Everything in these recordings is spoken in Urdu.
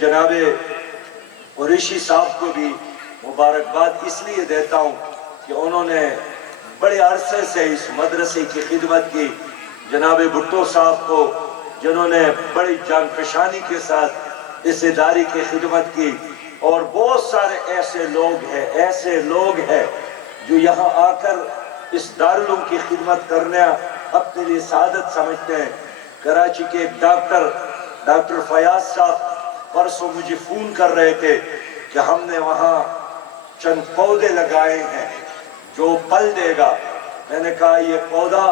جناب قریشی صاحب کو بھی مبارکباد اس لیے دیتا ہوں کہ انہوں نے بڑے عرصے سے اس مدرسے کی خدمت کی، جناب بھٹو صاحب کو جنہوں نے بڑی جان فشانی کے ساتھ اس ادارے کی خدمت کی، اور بہت سارے ایسے لوگ ہیں جو یہاں آ کر اس دارالعلوم کی خدمت کرنا اپنے لیے سعادت سمجھتے ہیں۔ کراچی کے ایک ڈاکٹر فیاض صاحب پرسوں مجھے فون کر رہے تھے کہ ہم نے وہاں چند پودے لگائے ہیں جو پھل دے گا۔ میں نے کہا یہ پودا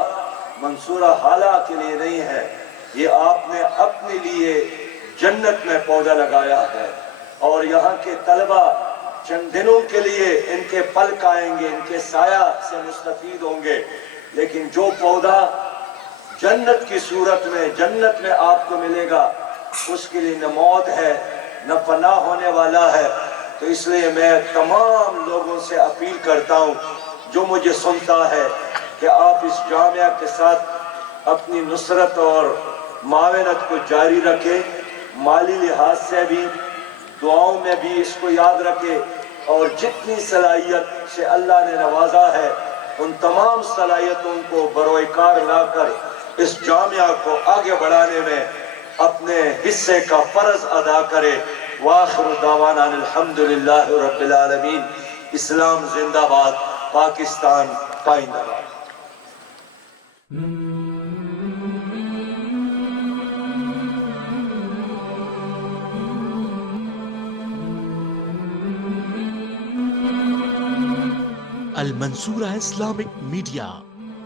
منصورہ حالہ کے لیے نہیں ہے، یہ آپ نے اپنے لیے جنت میں پودا لگایا ہے، اور یہاں کے طلبہ چند دنوں کے لیے ان کے پھل کھائیں گے، ان کے سایہ سے مستفید ہوں گے، لیکن جو پودا جنت کی صورت میں جنت میں آپ کو ملے گا اس کے لیے نہ موت ہے نہ فنا ہونے والا ہے۔ تو اس لیے میں تمام لوگوں سے اپیل کرتا ہوں جو مجھے سنتا ہے کہ آپ اس جامعہ کے ساتھ اپنی نصرت اور معاونت کو جاری رکھیں، مالی لحاظ سے بھی، دعاؤں میں بھی اس کو یاد رکھیں، اور جتنی صلاحیت سے اللہ نے نوازا ہے ان تمام صلاحیتوں کو بروئے کار لا کر اس جامعہ کو آگے بڑھانے میں اپنے حصے کا فرض ادا کرے۔ وآخر دعوانا الحمدللہ رب العالمین۔ اسلام زندہ باد، پاکستان پائندہ باد۔ المنصورہ اسلامک میڈیا